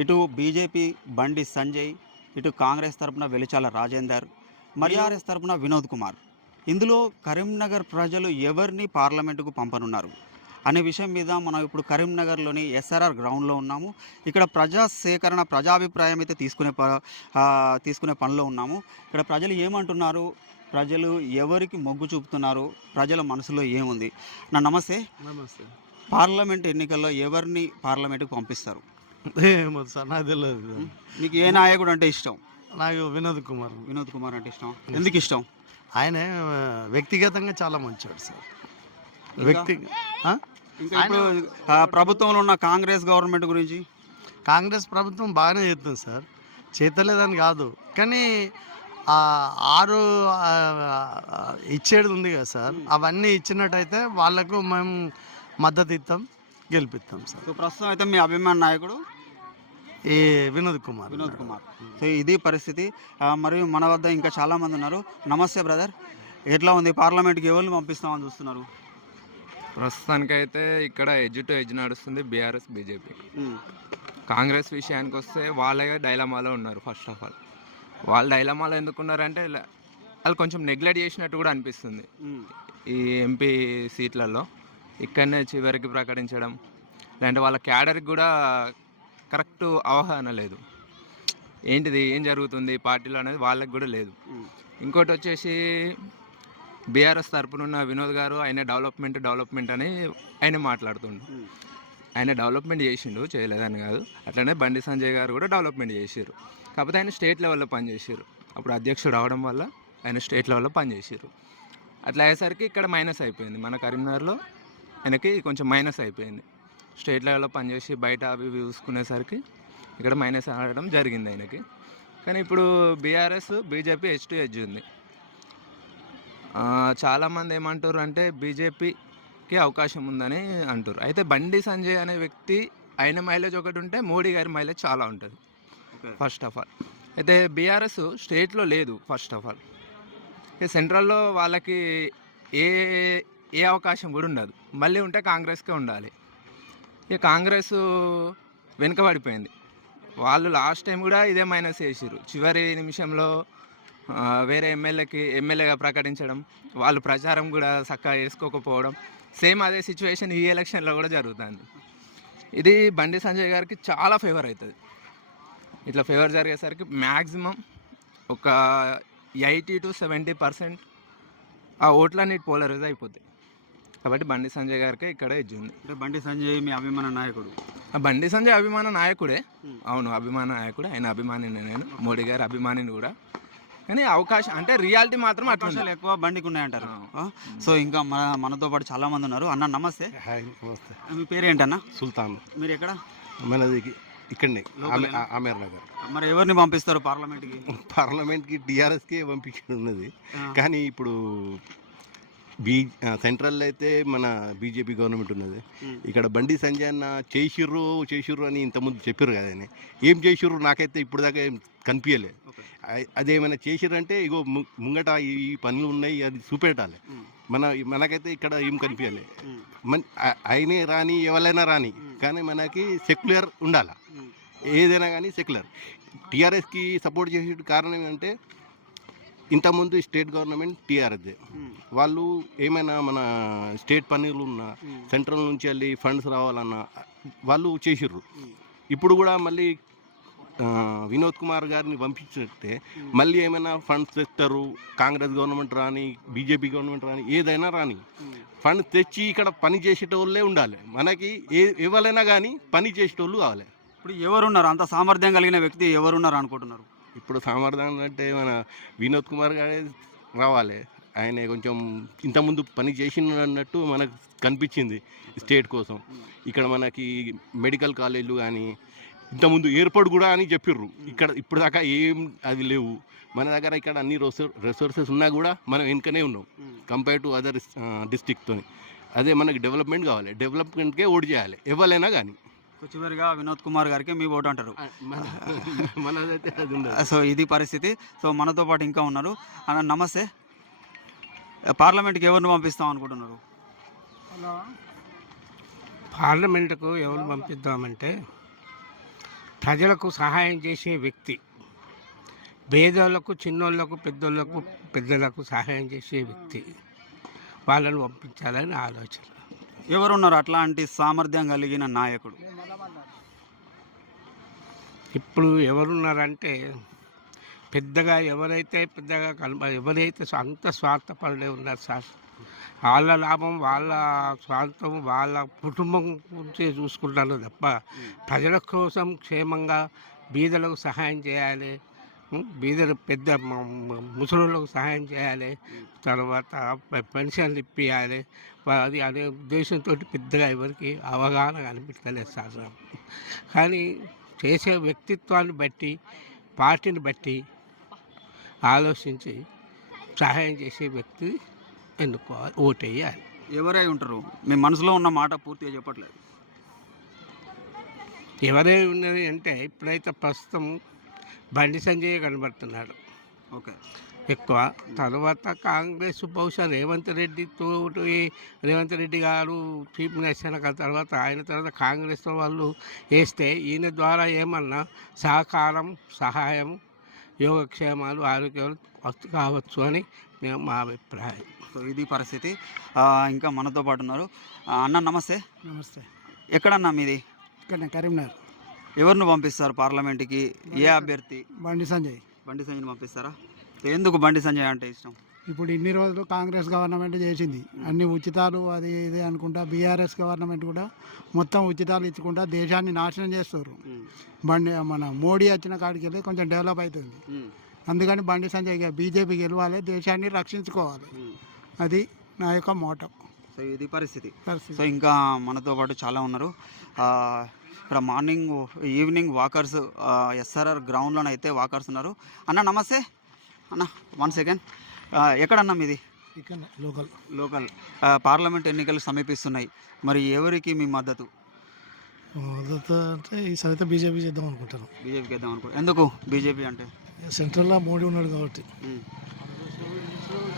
ఇటు బీజేపీ బండి సంజయ్, ఇటు కాంగ్రెస్ తరపున వెలిచాల రాజేందర్, టీఆర్ఎస్ తరపున వినోద్ కుమార్. ఇందులో కరీంనగర్ ప్రజలు ఎవరిని పార్లమెంటుకు పంపనున్నారు అనే విషయం మీద మనం ఇప్పుడు కరీంనగర్లోని ఎస్ఆర్ఆర్ గ్రౌండ్లో ఉన్నాము. ఇక్కడ ప్రజా సేకరణ, ప్రజాభిప్రాయం అయితే తీసుకునే పనిలో ఉన్నాము. ఇక్కడ ప్రజలు ఏమంటున్నారు, ప్రజలు ఎవరికి మొగ్గు చూపుతున్నారు, ప్రజల మనసులో ఏముంది. నమస్తే. నమస్తే. పార్లమెంట్ ఎన్నికల్లో ఎవరిని పార్లమెంటుకు పంపిస్తారు? ఏమో సార్, నాకు తెలియదు. మీకు ఏ నాయకుడు అంటే ఇష్టం? నాకు వినోద్ కుమార్. వినోద్ కుమార్ అంటే ఇష్టం. ఎందుకు ఇష్టం? ఆయన వ్యక్తిగతంగా చాలా మంచివాడు సార్. ఇంకా ఇప్పుడు ప్రభుత్వంలో ఉన్న కాంగ్రెస్ గవర్నమెంట్ గురించి? కాంగ్రెస్ ప్రభుత్వం బాగానే చేస్తుంది సార్, చేతలేదని కాదు, కానీ 6 ఇచ్చేది ఉంది కదా సార్, అవన్నీ ఇచ్చినట్టయితే వాళ్ళకు మేము మద్దతు ఇస్తాం, గెలిపిస్తాం సార్. సో ప్రస్తుతం అయితే మీ అభిమాన నాయకుడు ఈ వినోద్ కుమార్. సో ఇది పరిస్థితి. మరియు మన వద్ద ఇంకా చాలామంది ఉన్నారు. నమస్తే బ్రదర్, ఎట్లా ఉంది పార్లమెంట్కి ఎవరిని పంపిస్తామని చూస్తున్నారు? ప్రస్తుతానికైతే ఇక్కడ ఎడ్జ్ టు ఎడ్జ్ నడుస్తుంది బీఆర్ఎస్ బీజేపీ. కాంగ్రెస్ విషయానికి వస్తే వాళ్ళే డైలమాలో ఉన్నారు. ఫస్ట్ ఆఫ్ ఆల్ వాళ్ళు డైలమాలో ఎందుకున్నారంటే వాళ్ళు కొంచెం నెగ్లెక్ట్ చేసినట్టు కూడా అనిపిస్తుంది. ఈ ఎంపీ సీట్లలో ఇక్కడనే చివరికి ప్రకటించడం, లేదంటే వాళ్ళ క్యాడర్కి కూడా కరెక్ట్ అవగాహన లేదు, ఏంటిది ఏం జరుగుతుంది పార్టీలో అనేది వాళ్ళకి కూడా లేదు. ఇంకోటి వచ్చేసి బీఆర్ఎస్ తరపున ఉన్న వినోద్ గారు ఆయన డెవలప్మెంట్ అని ఆయన మాట్లాడుతుండు. ఆయన డెవలప్మెంట్ చేసిండు, చేయలేదని కాదు. అట్లనే బండి సంజయ్ గారు కూడా డెవలప్మెంట్ చేసారు, కాకపోతే ఆయన స్టేట్ లెవెల్లో పనిచేసారు. అప్పుడు అధ్యక్షుడు అవడం వల్ల ఆయన స్టేట్ లెవెల్లో పనిచేసారు. అట్లా అయ్యేసరికి ఇక్కడ మైనస్ అయిపోయింది. మన కరీంనగర్లో ఆయనకి కొంచెం మైనస్ అయిపోయింది. స్టేట్ లెవెల్లో పనిచేసి బయట అవి చూసుకునేసరికి ఇక్కడ మైనస్ ఆడడం జరిగింది ఆయనకి. కానీ ఇప్పుడు BRS BJP edge to edge ఉంది. చాలామంది ఏమంటారు అంటే బీజేపీకి అవకాశం ఉందని అంటారు. అయితే బండి సంజయ్ అనే వ్యక్తి ఆయన మైలేజ్ ఒకటి ఉంటే మోడీ గారి మైలేజ్ చాలా ఉంటుంది ఫస్ట్ ఆఫ్ ఆల్. అయితే బీఆర్ఎస్ స్టేట్లో లేదు ఫస్ట్ ఆఫ్ ఆల్. సెంట్రల్లో వాళ్ళకి ఏ అవకాశం కూడా ఉండదు. మళ్ళీ ఉంటే కాంగ్రెస్కే ఉండాలి. ఇక కాంగ్రెస్ వెనుకబడిపోయింది. వాళ్ళు లాస్ట్ టైం కూడా ఇదే మైనస్ చేసారు. చివరి నిమిషంలో వేరే ఎమ్మెల్యేగా ప్రకటించడం, వాళ్ళు ప్రచారం కూడా చక్కగా చేసుకోకపోవడం, సేమ్ అదే సిచ్యువేషన్ ఈ ఎలక్షన్లో కూడా జరుగుతుంది. ఇది బండి సంజయ్ గారికి చాలా ఫేవర్ అవుతుంది. ఇట్లా ఫేవర్ జరిగేసరికి మ్యాక్సిమం ఒక 80 to 70% ఆ ఓట్లన్నీ పోలరైజ్ అయిపోతాయి. కాబట్టి బండి సంజయ్ గారికి ఇక్కడ ఎడ్జ్ ఉంది. అంటే బండి సంజయ్ మీ అభిమాన నాయకుడు? బండి సంజయ్ అభిమాన నాయకుడే, అవును అభిమాన నాయకుడే. ఆయన అభిమానిని, నేను మోడీ గారి అభిమానిని కూడా. కానీ అవకాశం అంటే రియాలిటీ మాత్రం అట్లా ఎక్కువ బండికి ఉన్నాయంటారు. సో ఇంకా మనతో పాటు చాలా మంది ఉన్నారు. అన్న నమస్తే. నమస్తే. మీ పేరు ఏంటన్నా? సుల్తాన్. మీరు ఎక్కడ? మనది ఇక్కడనే ఆమేర్ నగర్. మరి ఎవరిని పంపిస్తారు పార్లమెంట్కి? పార్లమెంట్కి టీఆర్ఎస్కి పంపించడం ఉన్నది, కానీ ఇప్పుడు సెంట్రల్లో అయితే మన బీజేపీ గవర్నమెంట్ ఉన్నది. ఇక్కడ బండి సంజయ్ అన్న చేసిర్రు అని ఇంతకుముందు చెప్పారు కదా, ఏం చేసిర్రు నాకైతే ఇప్పుడు దాకా ఏం కనిపించలేదు. అదేమైనా చేసిర్రంటే ఇగో ముంగట ఈ పనులు ఉన్నాయి అది చూపెట్టాలి. మనకైతే ఇక్కడ ఏం కనిపించాలి. ఆయనే రాని ఎవరైనా రాని, కానీ మనకి సెక్యులర్ ఉండాలి, ఏదైనా కానీ సెక్యులర్. టీఆర్ఎస్కి సపోర్ట్ చేసే కారణం ఏంటంటే ఇంతకుముందు స్టేట్ గవర్నమెంట్ టీఆర్ఎస్దే. వాళ్ళు ఏమైనా మన స్టేట్ పనులు ఉన్నా, సెంట్రల్ నుంచి వెళ్ళి ఫండ్స్ రావాలన్నా వాళ్ళు చేసిర్రు. ఇప్పుడు కూడా మళ్ళీ వినోద్ కుమార్ గారిని పంపించితే మళ్ళీ ఏమైనా ఫండ్స్ తెస్తారు. కాంగ్రెస్ గవర్నమెంట్ రాని, బీజేపీ గవర్నమెంట్ రాని, ఏదైనా రాని, ఫండ్స్ తెచ్చి ఇక్కడ పని చేసేటోళ్ళే ఉండాలి. మనకి ఎవరైనా కానీ పని చేసేటోళ్ళు కావాలి. ఇప్పుడు ఎవరున్నారు అంత సామర్థ్యం కలిగిన వ్యక్తి ఎవరున్నారు అనుకుంటున్నారు? ఇప్పుడు సామర్థ్యం అంటే మన వినోద్ కుమార్ గారే రావాలి. ఆయన కొంచెం ఇంతకుముందు పని చేసినట్టు మనకు కనిపించింది స్టేట్ కోసం. ఇక్కడ మనకి మెడికల్ కాలేజీలు కానీ ఇంతకుముందు ఏర్పాటు కూడా అని చెప్పిర్రు. ఇక్కడ ఇప్పుడు దాకా ఏం అది లేవు. మన దగ్గర ఇక్కడ అన్ని రిసోర్సెస్ ఉన్నా కూడా మనం వెనుకనే ఉన్నాం కంపేర్ టు అదర్ డిస్ట్రిక్ట్తో. అదే మనకి డెవలప్మెంట్ కావాలి, డెవలప్మెంట్కే ఓటు చేయాలి ఎవరైనా కానీ. చివరిగా వినోద్ కుమార్ గారికి మీ ఓటు అంటారు. మనదైతే అది ఉండదు. సో ఇది పరిస్థితి. సో మనతో పాటు ఇంకా ఉన్నారు. అన్న నమస్తే. పార్లమెంట్కి ఎవరిని పంపిస్తాం అనుకుంటున్నారు? పార్లమెంటుకు ఎవరు పంపిద్దామంటే ప్రజలకు సహాయం చేసే వ్యక్తి, పేదోళ్ళకు, చిన్నోళ్ళకు, పెద్దలకు సహాయం చేసే వ్యక్తి, వాళ్ళను పంపించాలని ఆలోచన. ఎవరున్నారు అట్లాంటి సామర్థ్యం కలిగిన నాయకుడు? ఇప్పుడు ఎవరున్నారంటే ఎవరైతే అంత స్వార్థపరులే ఉన్నారు సార్. వాళ్ళ లాభం, వాళ్ళ స్వార్థం, వాళ్ళ కుటుంబం గురించి చూసుకుంటారు తప్ప ప్రజల కోసం క్షేమంగా బీదలకు సహాయం చేయాలి, బీదలు ముసలోళ్ళకు సహాయం చేయాలి, తర్వాత పెన్షన్లు ఇప్పించాలి, అది అనే ఉద్దేశంతో పెద్దగా ఎవరికి అవగాహన కనిపించలేదు సార్. కానీ చేసే వ్యక్తిత్వాన్ని బట్టి, పార్టీని బట్టి ఆలోచించి సహాయం చేసే వ్యక్తి ఎన్నుకోవాలి, ఓటేయాలి. ఎవరై ఉంటారు? మీ మనసులో ఉన్న మాట పూర్తిగా చెప్పట్లేదు. ఎవరై ఉన్నది అంటే ఇప్పుడైతే ప్రస్తుతం బండి సంజయ్ కనబడుతున్నాడు ఓకే ఎక్కువ. తర్వాత కాంగ్రెస్ బహుశా రేవంత్ రెడ్డి గారు చీఫ్ మినిస్టర్ తర్వాత ఆయన తర్వాత కాంగ్రెస్ వాళ్ళు వేస్తే ఈయన ద్వారా ఏమన్నా సహకారం, సహాయం, యోగక్షేమాలు, ఆరోగ్యాలు కావచ్చు అని మా అభిప్రాయం. సో ఇది పరిస్థితి. ఇంకా మనతో పాటు ఉన్నారు. అన్న నమస్తే. నమస్తే. ఎక్కడన్నా మీది? ఇక్కడ కరీంనగర్. ఎవరిని పంపిస్తారు పార్లమెంట్కి? ఏ అభ్యర్థి? బండి సంజయ్. బండి సంజయ్ని పంపిస్తారా? ఎందుకు బండి సంజయ్ అంటే ఇష్టం? ఇప్పుడు ఇన్ని రోజులు కాంగ్రెస్ గవర్నమెంట్ చేసింది అన్ని ఉచితాలు అది ఇది అనుకుంటా. బీఆర్ఎస్ గవర్నమెంట్ కూడా మొత్తం ఉచితాలు ఇచ్చుకుంటా దేశాన్ని నాశనం చేస్తారు. మన మోడీ వచ్చిన కాడికి వెళ్ళి కొంచెం డెవలప్ అవుతుంది. అందుకని బండి సంజయ్ బీజేపీ గెలవాలి, దేశాన్ని రక్షించుకోవాలి, అది నా యొక్క మోటో. సో ఇది పరిస్థితి. సో ఇంకా మనతో పాటు చాలా ఉన్నారు. ఇక్కడ ఈవినింగ్ వాకర్స్ ఎస్ఆర్ఆర్ గ్రౌండ్లోనే అయితే వాకర్స్ ఉన్నారు. అన్న నమస్తే. అన్న 1 సెకండ్. ఎక్కడన్నా మీది? ఇక్కడ లోకల్. పార్లమెంట్ ఎన్నికలు సమీపిస్తున్నాయి, మరి ఎవరికి మీ మద్దతు? అంటే ఈసారి అయితే బీజేపీ చేద్దాం అనుకుంటాను. బీజేపీకి వేద్దాం అనుకో. ఎందుకు బీజేపీ అంటే? సెంట్రల్లో మోడీ ఉన్నాడు కాబట్టి,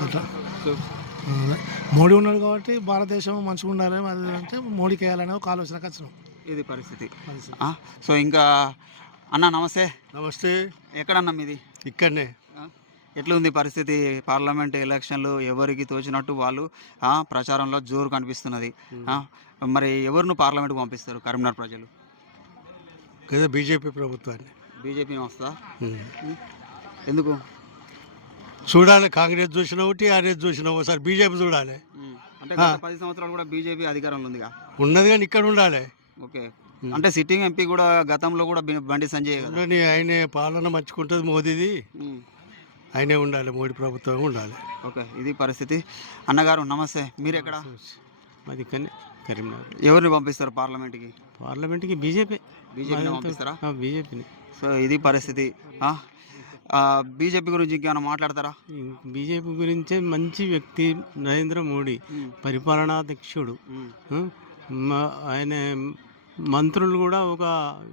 అట్లా మోడీ ఉన్నాడు కాబట్టి భారతదేశం మంచిగా ఉండాలి అంటే మోడీకి వేయాలనే ఒక ఆలోచనకు వచ్చినాం. ఇది పరిస్థితి. సో ఇంకా అన్న నమస్తే. నమస్తే. ఎక్కడన్నా మీది? ఇక్కడనే. ఎట్లుంది పరిస్థితి? పార్లమెంట్ ఎలక్షన్లు ఎవరికి తోచినట్టు వాళ్ళు ప్రచారంలో జోరు కనిపిస్తున్నది. మరి ఎవరిని పార్లమెంట్కి పంపిస్తారు కరీంనగర్ ప్రజలు? కదా బీజేపీ ప్రభుత్వాన్ని. బీజేపీ వస్తుందా? ఎందుకు? చూడాలి, కాంగ్రెస్ చూసిన ఒకటి, ఆర్ఎస్ చూసిన ఒకసారి బీజేపీ చూడాలి. అంటే 10 సంవత్సరాలు కూడా బీజేపీ అధికారంలో ఉందిగా. ఉన్నది కానీ ఇక్కడ ఉండాలి. ఓకే. అంటే సిట్టింగ్ ఎంపీ కూడా గతంలో కూడా బండి సంజయ్ కదా. ఆయనే పాలన మంచుకుంటుంది మోదీది, ఆయనే ఉండాలి, మోడీ ప్రభుత్వం ఉండాలి. ఓకే ఇది పరిస్థితి. అన్నగారు నమస్తే. మీరు ఎక్కడ? మాది కరీంనగర్. ఎవరిని పంపిస్తారు పార్లమెంట్కి? పార్లమెంట్కి బీజేపీని పంపిస్తారా? బీజేపీని. సో ఇది పరిస్థితి. బీజేపీ గురించి ఇంకేమైనా మాట్లాడతారా? బీజేపీ గురించే మంచి వ్యక్తి నరేంద్ర మోడీ, పరిపాలనాధ్యక్షుడు. ఆయన మంత్రులు కూడా ఒక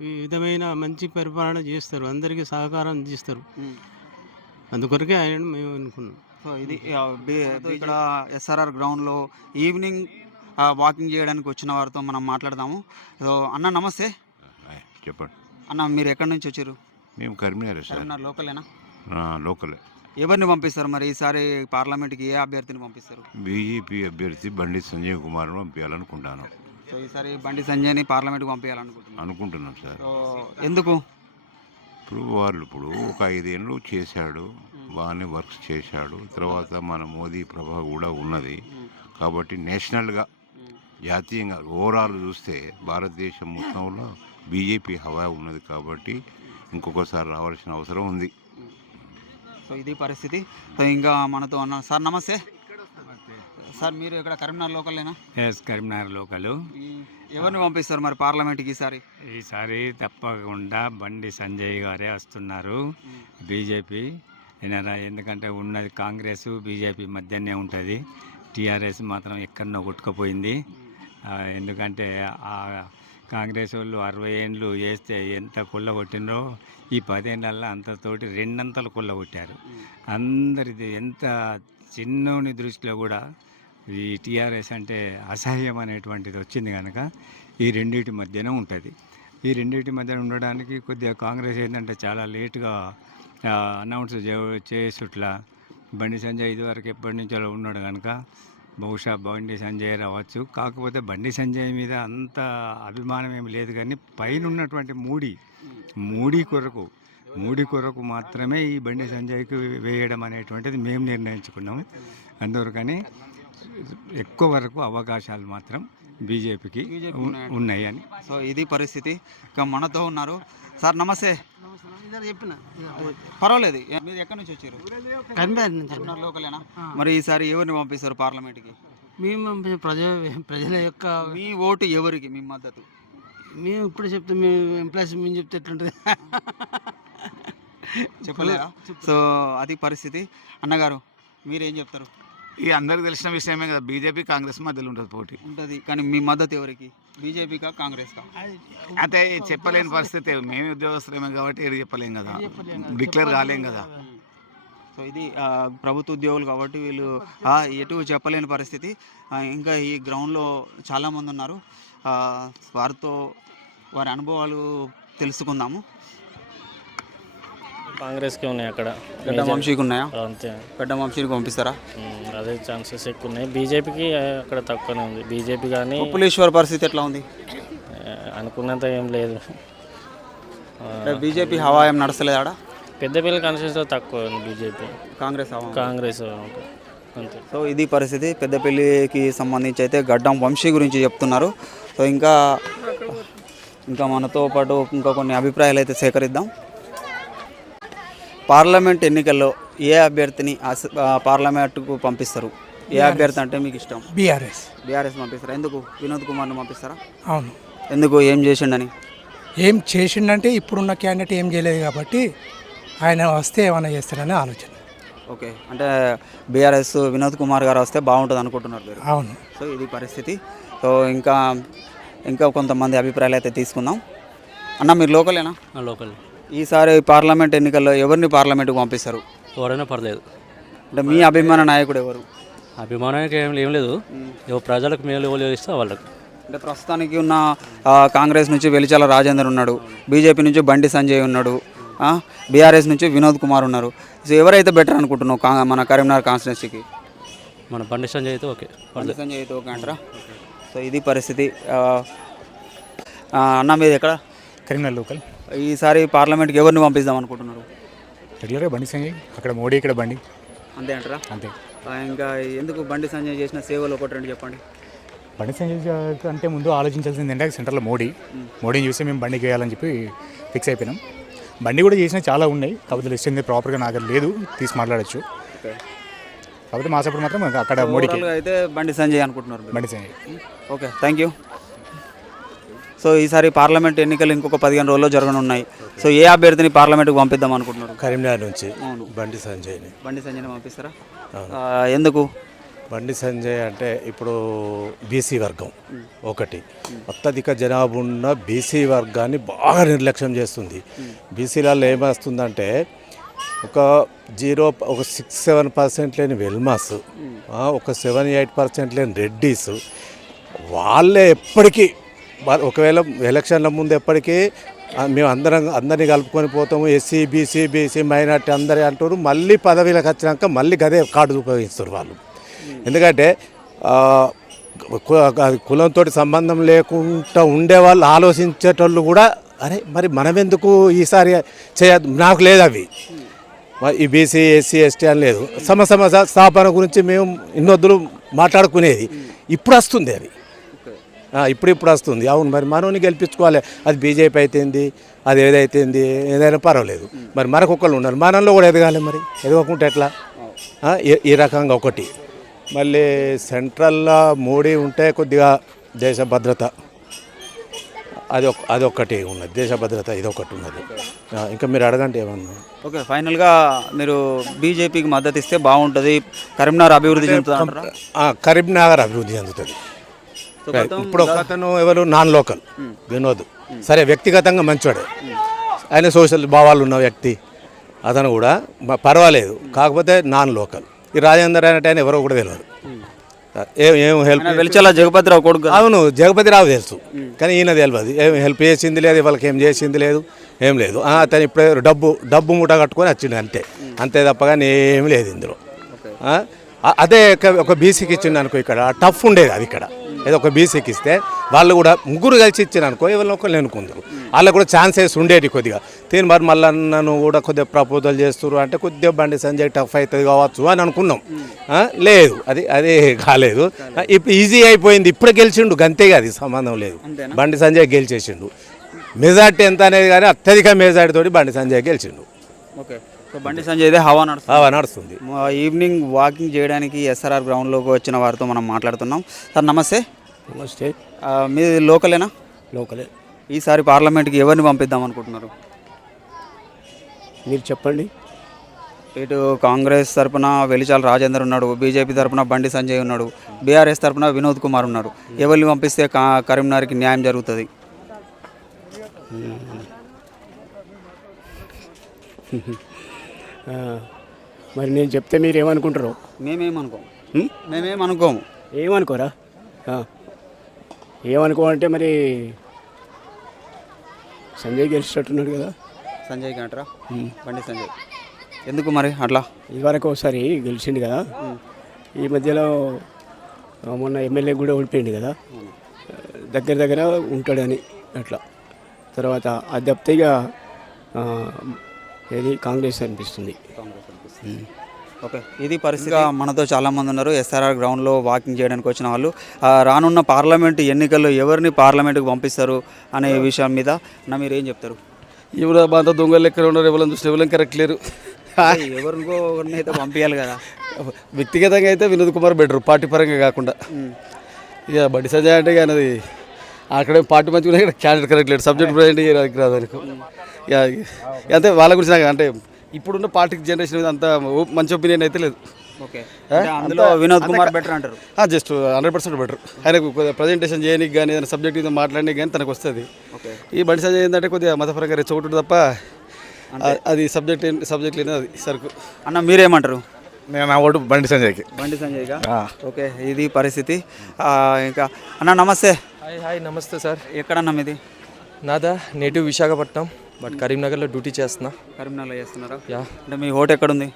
విధమైన మంచి పరిపాలన చేస్తారు, అందరికీ సహకారం అందిస్తారు. అందుకొరకే ఆయన మేము అనుకున్నాం. సో ఇది ఇక్కడ ఎస్ఆర్ఆర్ గ్రౌండ్లో ఈవినింగ్ వాకింగ్ చేయడానికి వచ్చిన వారితో మనం మాట్లాడదాము. సో అన్న నమస్తే. చెప్పండి అన్న, మీరు ఎక్కడి నుంచి వచ్చారు? మేము కరీంనగర్. కరీంనగర్ లోకలేనా? లోకలే. ఎవరిని పంపిస్తారు మరి ఈసారి పార్లమెంట్కి? ఏ అభ్యర్థిని పంపిస్తారు? బీజేపీ అభ్యర్థి బండి సంజయ్ కుమార్ను పంపించాలనుకుంటాను. సో ఈసారి బండి సంజయ్ని పార్లమెంట్కి అనుకుంటున్నాం సార్. సో ఎందుకు? ఇప్పుడు ఒక 5 ఏళ్ళు చేశాడు, బాగానే వర్క్స్ చేశాడు. తర్వాత మన మోదీ ప్రభావం కూడా ఉన్నది కాబట్టి నేషనల్గా, జాతీయంగా ఓవరాల్ చూస్తే భారతదేశం మొత్తంలో బీజేపీ హవా ఉన్నది కాబట్టి ఇంకొకసారి రావాల్సిన అవసరం ఉంది. సో ఇది పరిస్థితి. సో ఇంకా మనతో అన్న సార్ నమస్తే. సార్ మీరు ఇక్కడ కరీంనగర్ లోకలేనా? కరీంనగర్ లోకలు. ఎవరిని పంపిస్తారు మరి పార్లమెంట్కి ఈసారి? ఈసారి తప్పకుండా బండి సంజయ్ గారే వస్తున్నారు. బీజేపీ ఎందుకంటే ఉన్నది కాంగ్రెస్ బీజేపీ మధ్యనే ఉంటుంది. టీఆర్ఎస్ మాత్రం ఎక్కడనో కొట్టుకుపోయింది. ఎందుకంటే ఆ కాంగ్రెస్ వాళ్ళు 60 ఏళ్ళు వేస్తే ఎంత కుళ్ళ కొట్టినరో ఈ 10 ఏళ్ళల్లో అంతతోటి 2 అంతలు కుళ్ళ కొట్టారు. అందరిది ఎంత చిన్నోని దృష్టిలో కూడా ఈ టీఆర్ఎస్ అంటే అసహ్యం అనేటువంటిది వచ్చింది కనుక ఈ రెండింటి మధ్యనే ఉంటుంది. ఈ రెండింటి మధ్య ఉండడానికి కొద్దిగా కాంగ్రెస్ ఏంటంటే చాలా లేట్గా అనౌన్స్ చేసుట్లా బండి సంజయ్ ఇదివరకు ఎప్పటి నుంచో ఉన్నాడు కనుక బహుశా బండి సంజయ్ రావచ్చు. కాకపోతే బండి సంజయ్ మీద అంత అభిమానం ఏమి లేదు, కానీ పైన ఉన్నటువంటి మూడి కొరకు మాత్రమే ఈ బండి సంజయ్కి వేయడం అనేటువంటిది మేము నిర్ణయించుకున్నాము. అందువరకని ఎక్కువ వరకు అవకాశాలు మాత్రం బీజేపీకి ఉన్నాయి అని. సో ఇది పరిస్థితి. ఇక మనతో ఉన్నారు సార్. నమస్తే. పర్వాలేదు. మీరు ఎక్కడి నుంచి వచ్చారు? లోకలేనా? మరి ఈసారి ఎవరిని పంపిస్తారు పార్లమెంట్కి? మేము ప్రజల యొక్క మీ ఓటు ఎవరికి? మీ మద్దతు? మేము ఇప్పుడు చెప్తే మేము ఎంప్లాయీస్ మేము చెప్తే ఎట్లుంటుంది చెప్పలేరా? సో అది పరిస్థితి. అన్నగారు మీరేం చెప్తారు? ఈ అందరికి తెలిసిన విషయమే కదా, బీజేపీ కాంగ్రెస్ మధ్యలో ఉంటుంది పోటీ ఉంటుంది. కానీ మీ మద్దతు ఎవరికి? బీజేపీకా కాంగ్రెస్కా? అంటే చెప్పలేని పరిస్థితి. మేము ఉద్యోగస్తులేమే కాబట్టి ఏది చెప్పలేం కదా, డిక్లేర్ కాలేం కదా. సో ఇది ప్రభుత్వ ఉద్యోగులు కాబట్టి వీళ్ళు ఎటు చెప్పలేని పరిస్థితి. ఇంకా ఈ గ్రౌండ్లో చాలామంది ఉన్నారు. వారితో వారి అనుభవాలు తెలుసుకుందాము. కాంగ్రెస్కి ఉన్నాయి అక్కడ. పెద్ద వంశీకి ఉన్నాయా? అంతే. పెద్ద వంశీకి పంపిస్తారా? అదే ఛాన్సెస్ ఎక్కువ ఉన్నాయి. బీజేపీకి అక్కడ తక్కువనే ఉంది. బీజేపీ కానీ ఉప్పులేశ్వర్ పరిస్థితి ఎట్లా ఉంది? అనుకున్నంత ఏం లేదు. బీజేపీ హవా ఏం నడుస్తలేదా? పెద్దపల్లి కాన్స్టిట్యూన్సీలో తక్కువ ఉంది బీజేపీ. కాంగ్రెస్ అంతే. సో ఇది పరిస్థితి. పెద్దపల్లికి సంబంధించి అయితే గడ్డం వంశీ గురించి చెప్తున్నారు. సో ఇంకా మనతో పాటు ఇంకా కొన్ని అభిప్రాయాలు అయితే సేకరిద్దాం. పార్లమెంట్ ఎన్నికల్లో ఏ అభ్యర్థిని పార్లమెంటుకు పంపిస్తారు? ఏ అభ్యర్థి అంటే మీకు ఇష్టం? బీఆర్ఎస్ పంపిస్తారా? ఎందుకు? వినోద్ కుమార్ని పంపిస్తారా? అవును. ఎందుకు? ఏం చేసిండని? ఏం చేసిండంటే ఇప్పుడున్న క్యాండిడేట్ ఏం చేయలేదు కాబట్టి ఆయన వస్తే ఏమైనా చేస్తారనే ఆలోచన. ఓకే. అంటే బీఆర్ఎస్ వినోద్ కుమార్ గారు వస్తే బాగుంటుంది అనుకుంటున్నారు మీరు? అవును. సో ఇది పరిస్థితి. సో ఇంకా కొంతమంది అభిప్రాయాలు అయితే తీసుకుందాం. అన్న మీరు లోకలేనా? లోకల్. ఈసారి పార్లమెంట్ ఎన్నికల్లో ఎవరిని పార్లమెంట్కి పంపిస్తారు? ఎవరైనా పర్లేదు. అంటే మీ అభిమాన నాయకుడు ఎవరు? అభిమానానికి ఏం లేదు, ప్రజలకు మేలు ఇస్తే వాళ్ళకి. అంటే ప్రస్తుతానికి ఉన్న కాంగ్రెస్ నుంచి వెలిచాల రాజేందర్ ఉన్నాడు, బీజేపీ నుంచి బండి సంజయ్ ఉన్నాడు, బీఆర్ఎస్ నుంచి వినోద్ కుమార్ ఉన్నారు. సో ఎవరైతే బెటర్ అనుకుంటున్నావు మన కరీంనగర్ కాన్స్టిట్యున్సీకి? మన బండి సంజయ్ అయితే ఓకే. బండి సంజయ్ అయితే ఓకే అంటారా? సో ఇది పరిస్థితి. అన్న మీది ఎక్కడ? కరీంనగర్ లోకల్. ఈసారి పార్లమెంట్కి ఎవరిని పంపిద్దాం అనుకుంటున్నారు? రెగ్యులర్గా బండి సంజయ్, అక్కడ మోడీ, ఇక్కడ బండి, అంతే అంటారా? అంతే. ఇంకా ఎందుకు బండి సంజయ్ చేసిన సేవలు ఒకటి రెండు చెప్పండి. బండి సంజయ్ అంటే ముందు ఆలోచించాల్సింది ఏంటంటే సెంటర్లో మోడీని చూసి మేము బండికి వేయాలని చెప్పి ఫిక్స్ అయిపోయినాం. బండి కూడా చేసినా చాలా ఉన్నాయి, కాకపోతే లిస్ట్ ఏంది ప్రాపర్గా నాకు లేదు, తీసి మాట్లాడచ్చు. కాకపోతే మా సపోర్ట్ మాత్రం అక్కడ మోడీకి అయితే బండి సంజయ్ అనుకుంటున్నారు. Bandi Sanjay. Okay, thank you. So ఈసారి పార్లమెంట్ ఎన్నికలు ఇంకొక 15 రోజుల్లో జరగనున్నాయి. సో ఏ అభ్యర్థిని పార్లమెంట్కి పంపిద్దాం అనుకుంటున్నారు? కరీంనగర్ నుంచి అవును, బండి సంజయ్ని. బండి సంజయ్ని పంపిస్తారా? ఎందుకు? బండి సంజయ్ అంటే ఇప్పుడు బీసీ వర్గం ఒకటి, అత్యధిక జనాభా ఉన్న బీసీ వర్గాన్ని బాగా నిర్లక్ష్యం చేస్తుంది. బీసీలలో ఏమొస్తుందంటే ఒక 6-7% లేని వెల్మాస్, ఒక 7-8% లేని రెడ్డీస్, వాళ్ళే ఎప్పటికీ ఒకవేళ ఎలక్షన్ల ముందు ఎప్పటికీ మేము అందరినీ కలుపుకొని పోతాము, ఎస్సీ బీసీ మైనార్టీ అందరి అంటారు. మళ్ళీ పదవిలకు వచ్చినాక మళ్ళీ గదే కార్డు ఉపయోగిస్తారు వాళ్ళు. ఎందుకంటే కులంతో సంబంధం లేకుండా ఉండేవాళ్ళు ఆలోచించేటోళ్ళు కూడా అరే మరి మనం ఎందుకు ఈసారి చేయద్దు, నాకు లేదు అవి ఈ బీసీ ఎస్సీ ఎస్టీ అని లేదు. సమస్య స్థాపన గురించి మేము ఇన్నొద్దులు మాట్లాడుకునేది ఇప్పుడు వస్తుంది, అది ఇప్పుడు వస్తుంది. అవును, మరి మనోని గెలిపించుకోవాలి. అది బీజేపీ అయితేంది, అది ఏదైతేంది, ఏదైనా పర్వాలేదు. మరి మనకొకళ్ళు ఉన్నారు, మనలో కూడా ఎదగాలి. మరి ఎదగకుంటే ఎట్లా? ఈ రకంగా ఒకటి. మళ్ళీ సెంట్రల్లో మోడీ ఉంటే కొద్దిగా దేశ భద్రత అదొక్కటి ఉన్నది, దేశ భద్రత ఇదొకటి ఉన్నది. ఇంకా మీరు అడగండి ఏమన్నా. ఓకే, ఫైనల్గా మీరు బీజేపీకి మద్దతు ఇస్తే బాగుంటుంది, కరీంనగర్ అభివృద్ధి చెందుతుంది. కరీంనగర్ అభివృద్ధి చెందుతుంది. ఇప్పుడు ఒకతను ఎవరు నాన్ లోకల్ వినోద్, సరే వ్యక్తిగతంగా మంచివాడే, ఆయన సోషల్ భావాలు ఉన్న వ్యక్తి, అతను కూడా పర్వాలేదు. కాకపోతే నాన్ లోకల్. ఈ రాజేందర్ అనేట ఆయన ఎవరో కూడా తెలియదు. ఏం హెల్ప్ వెలిచాల జగపతిరావు కొడుకు కదా. అవును జగపతిరావు తెలుసు కానీ ఈయన తెలియదు. ఏం హెల్ప్ చేసింది లేదు, వాళ్ళకి ఏం చేసింది లేదు, ఏం లేదు. అతను ఇప్పుడే డబ్బు మూట కట్టుకొని వచ్చిండు అంతే తప్ప కానీ ఏం లేదు ఇందులో. అదే ఒక బీసీకి ఇచ్చిండు అనుకో, ఇక్కడ టఫ్ ఉండేది అది. ఇక్కడ ఏదో ఒక బీసీకి ఇస్తే వాళ్ళు కూడా ముగ్గురు కలిసి ఇచ్చిన అనుకో, ఎవరిని ఒకళ్ళు ఎన్నుకుందరు, వాళ్ళకు కూడా ఛాన్సెస్ ఉండేది కొద్దిగా. దీని మరి మళ్ళీ నన్ను కూడా కొద్దిగా ప్రపోజల్ చేస్తారు అంటే కొద్దిగా బండి సంజయ్ టఫ్ అవుతుంది కావచ్చు అని అనుకున్నాం. లేదు, అది కాలేదు. ఇప్పుడు ఈజీ అయిపోయింది, ఇప్పుడు గెలిచిండు గంతేగా, అది సంబంధం లేదు. బండి సంజయ్ గెలిచేసిండు. మెజార్టీ ఎంత అనేది కానీ అత్యధిక మెజార్టీ తోటి బండి సంజయ్ గెలిచిండు. ఓకే, సో బండి సంజయ్ హవా నడుస్తుంది. ఈవినింగ్ వాకింగ్ చేయడానికి ఎస్ఆర్ఆర్ గ్రౌండ్లోకి వచ్చిన వారితో మనం మాట్లాడుతున్నాం. సార్ నమస్తే. నమస్తే. మీది లోకలేనా? లోకలే. ఈసారి పార్లమెంట్కి ఎవరిని పంపిద్దాం అనుకుంటున్నారు? మీరు చెప్పండి. ఇటు కాంగ్రెస్ తరపున వెలిచాల రాజేందర్ ఉన్నాడు, బీజేపీ తరపున బండి సంజయ్ ఉన్నాడు, బీఆర్ఎస్ తరపున వినోద్ కుమార్ ఉన్నాడు. ఎవరిని పంపిస్తే కరీంనగర్కి న్యాయం జరుగుతుంది? మరి నేను చెప్తే మీరు ఏమనుకుంటారు? మేమేమనుకోము. ఏమనుకోరా? ఏమనుకోమంటే మరి సంజయ్ గెలిచేటట్టున్నాడు కదా. సంజయ్ అంటారా? బండి సంజయ్ ఎందుకు మరి అట్లా? ఇదివరకు ఒకసారి గెలిచిండు కదా, ఈ మధ్యలో మొన్న ఎమ్మెల్యే కూడా ఓడిపోయింది కదా, దగ్గర ఉంటాడని అట్లా. తర్వాత అది తప్పితే ఇక ఏది కాంగ్రెస్ అనిపిస్తుంది. ఓకే, ఇది పరిస్థితి. మనతో చాలామంది ఉన్నారు ఎస్ఆర్ఆర్ గ్రౌండ్లో వాకింగ్ చేయడానికి వచ్చిన వాళ్ళు. రానున్న పార్లమెంటు ఎన్నికల్లో ఎవరిని పార్లమెంటుకు పంపిస్తారు అనే విషయం మీద మీరు ఏం చెప్తారు? ఎవరు బాగా దొంగలు ఎక్కడ ఉన్నారు, ఎవరైనా చూస్తే ఎవరైనా కరెక్ట్ లేరు. ఎవరికో ఎవరిని అయితే పంపించాలి కదా. వ్యక్తిగతంగా అయితే వినోద్ కుమార్ బెటర్, పార్టీ పరంగా కాకుండా. ఇక బండి సంజయ్ అంటే కానీ అది అక్కడే పార్టీ మంచిగా ఇక్కడ క్యాండిడేట్ కరెక్ట్ లేదు, సబ్జెక్ట్ ప్రజెంట్ రాదు అనుకో. ఇక అంతే, వాళ్ళ గురించి నాకు అంటే ఇప్పుడున్న పార్టీకి జనరేషన్ అంత మంచి ఒపీనియన్ అయితే లేదు. అందులో వినోద్ కుమార్ బెటర్ అంటారు? Just 100% better. ఆయనకు కొద్దిగా ప్రజెంటేషన్ చేయడానికి కానీ ఏదైనా సబ్జెక్ట్ మీద మాట్లాడడానికి కానీ తనకు వస్తుంది. ఈ బండి సంజయ్ ఏంటంటే కొద్దిగా మతపరంగా రెచ్చగొట్టు తప్ప అది సబ్జెక్ట్ లేని అది సరుకు. అన్న మీరేమంటారు? నేను నా ఓటు బండి సంజయ్కి. బండి సంజయ్గా? ఓకే, ఇది పరిస్థితి. ఇంకా అన్న నమస్తే. హాయ్ నమస్తే సార్. ఎక్కడన్నా మీది? నాదా నేటివ్ విశాఖపట్నం, బట్ కరీంనగర్లో డ్యూటీ చేస్తున్నా. కరీంనగర్లో చేస్తున్నారా? యా. అంటే మీ ఓటు ఎక్కడుంది?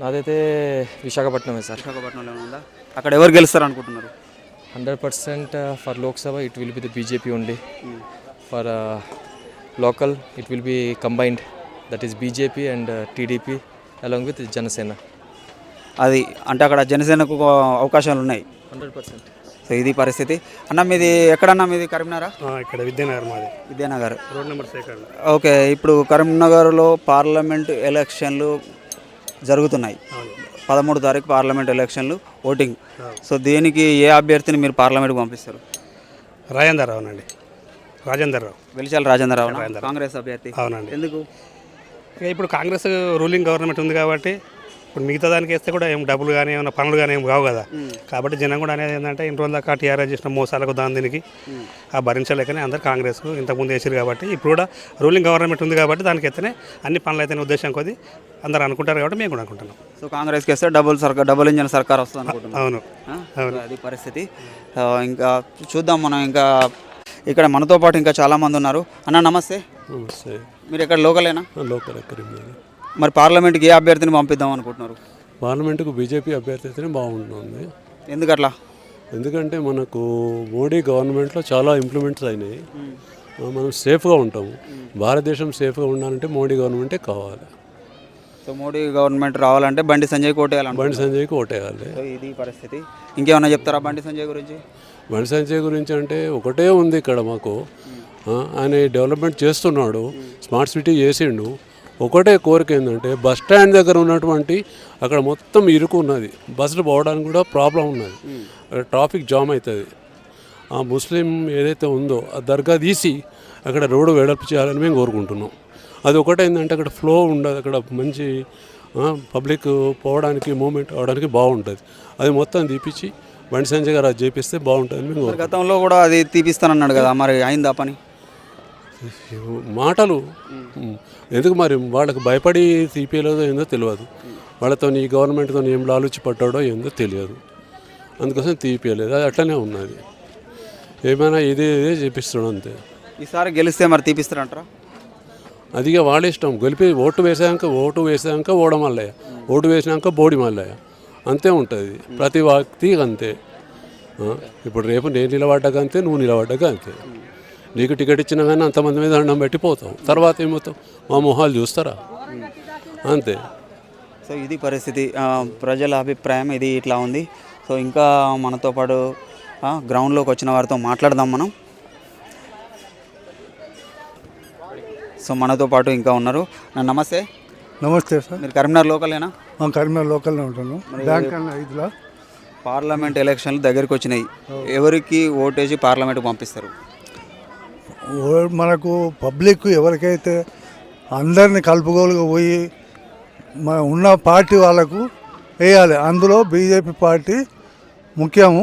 నాదైతే విశాఖపట్నమే సార్. విశాఖపట్నంలో ఉందా? అక్కడ ఎవరు గెలుస్తారు అనుకుంటున్నారు? 100% for Lok Sabha it will be the BJP only. For local it will be combined, that is BJP and TDP along with Janasena. అది అంటే అక్కడ జనసేనకు అవకాశాలు ఉన్నాయి 100%. సో ఇది పరిస్థితి. అన్న మీది ఎక్కడన్నా? మీది కరీంనగర్? ఇక్కడ విద్యానగర్ మాది. విద్యానగర్ రోడ్ నెంబర్ సేకరణ. ఓకే, ఇప్పుడు కరీంనగర్లో పార్లమెంట్ ఎలక్షన్లు జరుగుతున్నాయి. 13వ తారీఖు పార్లమెంట్ ఎలక్షన్లు, ఓటింగ్. సో దీనికి ఏ అభ్యర్థిని మీరు పార్లమెంట్కి పంపిస్తారు? రాజేందర్ రావు. వెలిచాల రాజేందర్ రావు కాంగ్రెస్ అభ్యర్థి. అవునండి. ఎందుకు? ఇప్పుడు కాంగ్రెస్ రూలింగ్ గవర్నమెంట్ ఉంది కాబట్టి ఇప్పుడు మిగతా దానికి వేస్తే కూడా ఏం డబ్బులు కానీ ఏమైనా పనులు కానీ ఏం కావు కదా. కాబట్టి జనం కూడా అనేది ఏంటంటే ఇన్ని రోజుల దాకా టీఆర్ఎస్ చేసిన మోసాలకు దీనికి భరించలేకనే అందరు కాంగ్రెస్ ఇంతకుముందు వేసారు. కాబట్టి ఇప్పుడు కూడా రూలింగ్ గవర్నమెంట్ ఉంది కాబట్టి దానికి ఎత్తనే అన్ని పనులు అయితే ఉద్దేశం కొద్ది అందరూ అనుకుంటారు కాబట్టి మేము కూడా అనుకుంటున్నాం. సో కాంగ్రెస్కి వేస్తే డబుల్ ఇంజన్ సర్కార్ వస్తుంది అనుకుంటున్నాం. అవును, అది పరిస్థితి. ఇంకా చూద్దాం మనం. ఇంకా ఇక్కడ మనతో పాటు ఇంకా చాలామంది ఉన్నారు. అన్న నమస్తే. మీరు ఎక్కడ లోకలేనా? లోకల్. మరి పార్లమెంట్కి ఏ అభ్యర్థిని పంపిద్దాం అనుకుంటున్నారు? పార్లమెంటుకు బీజేపీ అభ్యర్థి అయితేనే బాగుంటుంది. ఎందుకట్లా? ఎందుకంటే మనకు మోడీ గవర్నమెంట్లో చాలా ఇంప్లిమెంట్స్ అయినాయి, మనం సేఫ్గా ఉంటాము. భారతదేశం సేఫ్గా ఉండాలంటే మోడీ గవర్నమెంటే కావాలి. సో మోడీ గవర్నమెంట్ రావాలంటే బండి సంజయ్కి ఓటేయాలి. బండి సంజయ్కి ఓటేయాలి. సో ఇది పరిస్థితి. ఇంకేమన్నా చెప్తారా బండి సంజయ్ గురించి? బండి సంజయ్ గురించి అంటే ఒకటే ఉంది ఇక్కడ మాకు, ఆయన డెవలప్మెంట్ చేస్తున్నాడు, స్మార్ట్ సిటీ చేసిండు. ఒకటే కోరిక ఏంటంటే బస్ స్టాండ్ దగ్గర ఉన్నటువంటి అక్కడ మొత్తం ఇరుకు ఉన్నది, బస్సులు పోవడానికి కూడా ప్రాబ్లం ఉన్నది, అక్కడ ట్రాఫిక్ జామ్ అవుతుంది. ఆ ముస్లిం ఏదైతే ఉందో ఆ దర్గా తీసి అక్కడ రోడ్డు వెడల్పు చేయాలని మేము కోరుకుంటున్నాం. అది ఒకటే ఏంటంటే అక్కడ ఫ్లో ఉండదు, అక్కడ మంచి పబ్లిక్ పోవడానికి మూమెంట్ అవడానికి బాగుంటుంది. అది మొత్తం తీపిచ్చి బండి సంజయ్ గారు అది చేపిస్తే బాగుంటుంది. మేము గతంలో కూడా అది తీపిస్తానన్నాడు కదా, మరి అయిందా పని? మాటలు ఎందుకు మరి, వాళ్ళకి భయపడి తీపియలేదో ఏందో తెలియదు, వాళ్ళతో ఈ గవర్నమెంట్తో ఏం లాలుచి పట్టాడో ఏందో తెలియదు. అందుకోసం తీపియలేదు, అది అట్లనే ఉన్నది. ఏమైనా ఇదే చేపిస్తున్నాడు అంతే. ఈసారి గెలిస్తే మరి తీపిస్తారంటారా? అది ఇక వాళ్ళ ఇష్టం. గెలిపి ఓటు వేసాక ఓడ మల్లయ్య, ఓటు వేసినాక బోడి మల్లయ్య, అంతే ఉంటుంది ప్రతి వ్యక్తి అంతే. ఇప్పుడు రేపు నేను నిలబడ్డాక అంతే, నువ్వు నిలబడ్డాక అంతే. నీకు టికెట్ ఇచ్చినా కానీ అంతమంది మీద దండం పెట్టిపోతాం, తర్వాత ఏమవుతాం? మా మొహాలు చూస్తారా? అంతే. సో ఇది పరిస్థితి, ప్రజల అభిప్రాయం ఇది ఇట్లా ఉంది. సో ఇంకా మనతో పాటు గ్రౌండ్లోకి వచ్చిన వారితో మాట్లాడదాం మనం. సో మనతో పాటు ఇంకా ఉన్నారు. నమస్తే. నమస్తే సార్. మీరు కరీంనగర్ లోకలేనా? కరీంనగర్ లోకల్లో ఉంటాను. బ్యాంక్ అన్న 5లో పార్లమెంట్ ఎలక్షన్లు దగ్గరికి వచ్చినాయి. ఎవరికి ఓటేసి పార్లమెంట్కి పంపిస్తారు? మనకు పబ్లిక్ ఎవరికైతే అందరిని కలుపుకోలుగా పోయి మన ఉన్న పార్టీ వాళ్ళకు వేయాలి. అందులో బీజేపీ పార్టీ ముఖ్యము.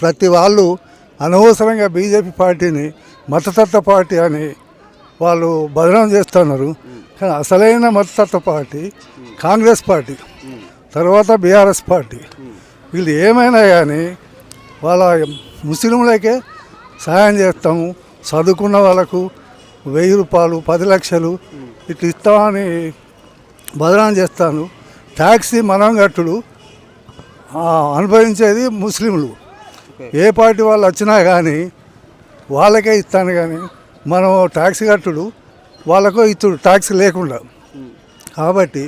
ప్రతి వాళ్ళు అనవసరంగా బీజేపీ పార్టీని మతతత్వ పార్టీ అని వాళ్ళు బదనాం చేస్తున్నారు. కానీ అసలైన మతతత్వ పార్టీ కాంగ్రెస్ పార్టీ, తర్వాత బీఆర్ఎస్ పార్టీ. వీళ్ళు ఏమైనా కానీ వాళ్ళ ముస్లింలకే సహాయం చేస్తాము, చదువుకున్న వాళ్ళకు 1000 రూపాయలు 10 లక్షలు ఇట్లా ఇస్తామని బదనాం చేస్తాను. ట్యాక్సీ మనం కట్టుడు అనుభవించేది ముస్లింలు. ఏ పార్టీ వాళ్ళు వచ్చినా కానీ వాళ్ళకే ఇస్తాను, కానీ మనం ట్యాక్స్ కట్టుడు వాళ్ళకో ఇచ్చుడు ట్యాక్స్ లేకుండా. కాబట్టి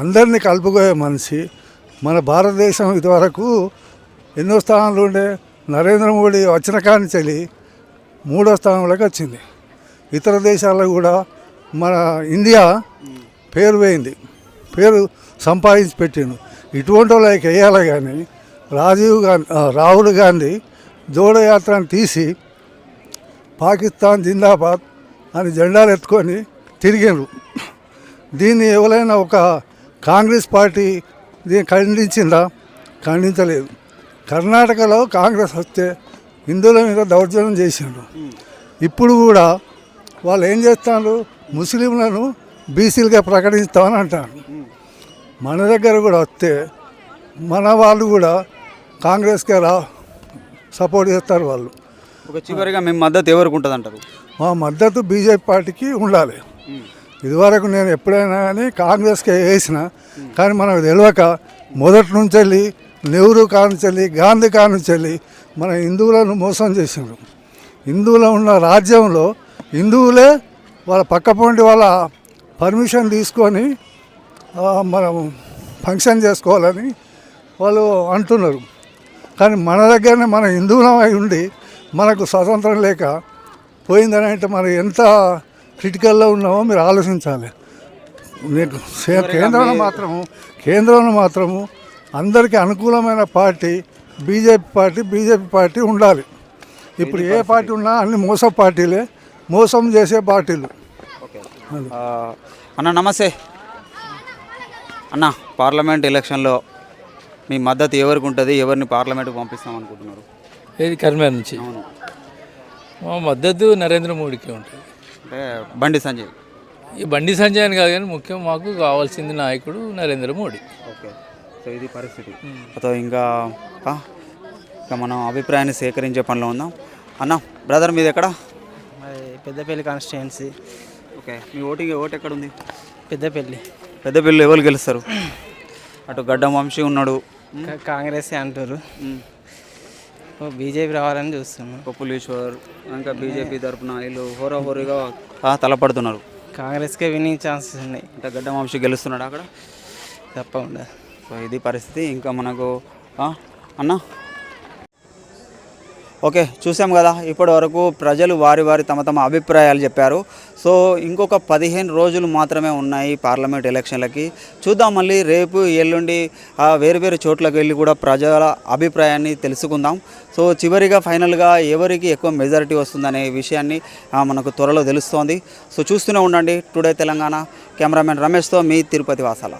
అందరినీ కలుపుకోయే మనిషి మన భారతదేశం ఇదివరకు ఎన్నో స్థానాలు ఉండే. నరేంద్ర మోడీ వచ్చిన కాడి నుంచి 3వ స్థానంలోకి వచ్చింది. ఇతర దేశాల్లో కూడా మన ఇండియా పేరు పోయింది, పేరు సంపాదించి పెట్టిండు. ఇటువంటి వాళ్ళకి వేయాలి. కానీ రాహుల్ గాంధీ జోడయాత్రను తీసి పాకిస్తాన్ జిందాబాద్ అని జెండాలు ఎత్తుకొని తిరిగినారు. దీన్ని ఎవరైనా ఒక కాంగ్రెస్ పార్టీ దీన్ని ఖండించిందా? ఖండించలేదు. కర్ణాటకలో కాంగ్రెస్ వస్తే హిందువుల మీద దౌర్జన్యం చేసిండ్రు. ఇప్పుడు కూడా వాళ్ళు ఏం చేస్తారు? ముస్లింలను బీసీలుగా ప్రకటిస్తామని అంటారు. మన దగ్గర కూడా వస్తే మన వాళ్ళు కూడా కాంగ్రెస్కే సపోర్ట్ చేస్తారు వాళ్ళు. ఒక చివరిగా మేము మద్దతు ఎవరికి ఉంటుంది అంటారు? మా మద్దతు బీజేపీ పార్టీకి ఉండాలి. ఇదివరకు నేను ఎప్పుడైనా కానీ కాంగ్రెస్కే వేసిన, కానీ మనకు తెలియక మొదటి నుంచి వెళ్ళి నెహ్రూ కానుంచి గాంధీ కానుంచి మన హిందువులను మోసం చేసిండ్రు. హిందువులు ఉన్న రాజ్యంలో హిందువులే వాళ్ళ పక్కపొంటి వాళ్ళ పర్మిషన్ తీసుకొని మనం ఫంక్షన్ చేసుకోవాలని వాళ్ళు అంటున్నారు. కానీ మన దగ్గరనే మన హిందువులం అయి ఉండి మనకు స్వతంత్రం లేక పోయిందని అంటే మనం ఎంత క్రిటికల్లో ఉన్నామో మీరు ఆలోచించాలి. మీకు కేంద్రంలో మాత్రము అందరికీ అనుకూలమైన పార్టీ బీజేపీ పార్టీ ఉండాలి. ఇప్పుడు ఏ పార్టీ ఉన్నా అన్ని మోసం పార్టీలే, మోసం చేసే పార్టీలు. అన్న నమస్తే. అన్న పార్లమెంట్ ఎలక్షన్లో మీ మద్దతు ఎవరికి ఉంటుంది? ఎవరిని పార్లమెంట్కి పంపిస్తాం అనుకుంటున్నారు? ఏది కరీంనగర్ నుంచి? మా మద్దతు నరేంద్ర మోడీకి ఉంటుంది. అంటే బండి సంజయ్. ఈ బండి సంజయ్ అని కాదు కానీ ముఖ్యం మాకు కావాల్సింది నాయకుడు నరేంద్ర మోడీ. ఓకే. సో ఇది పరిస్థితి. ఇంకా మనం అభిప్రాయాన్ని సేకరించే పనిలో ఉందాం. అన్న బ్రదర్ మీది ఎక్కడ? పెద్దపల్లి కాన్స్టిట్యుయెన్సీ. ఓకే. మీ ఓటు ఎక్కడ ఉంది? పెద్దపల్లి ఎవరు గెలుస్తారు? అటు గడ్డం వంశీ ఉన్నాడు, కాంగ్రెస్ అంటారు, బీజేపీ రావాలని చూస్తున్నాం. పప్పులీశ్వర్ ఇంకా బీజేపీ తరఫున వీళ్ళు హోరాహోరీగా తలపడుతున్నారు. కాంగ్రెస్కే విన్నింగ్ ఛాన్సెస్ ఉన్నాయి. అంటే గడ్డం వంశీ గెలుస్తున్నాడు అక్కడ తప్పకుండా. సో ఇది పరిస్థితి. ఇంకా మనకు అన్న ఓకే చూసాం కదా, ఇప్పటి వరకు ప్రజలు వారి తమ అభిప్రాయాలు చెప్పారు. సో ఇంకొక 15 రోజులు మాత్రమే ఉన్నాయి పార్లమెంట్ ఎలక్షన్లకి. చూద్దాం మళ్ళీ రేపు ఎల్లుండి వేరు చోట్లకు వెళ్ళి కూడా ప్రజల అభిప్రాయాన్ని తెలుసుకుందాం. సో చివరిగా ఫైనల్గా ఎవరికి ఎక్కువ మెజారిటీ వస్తుందనే విషయాన్ని మనకు త్వరలో తెలుస్తోంది. సో చూస్తూనే ఉండండి టుడే తెలంగాణ. కెమెరామెన్ రమేష్తో మీ తిరుపతి వాసాల.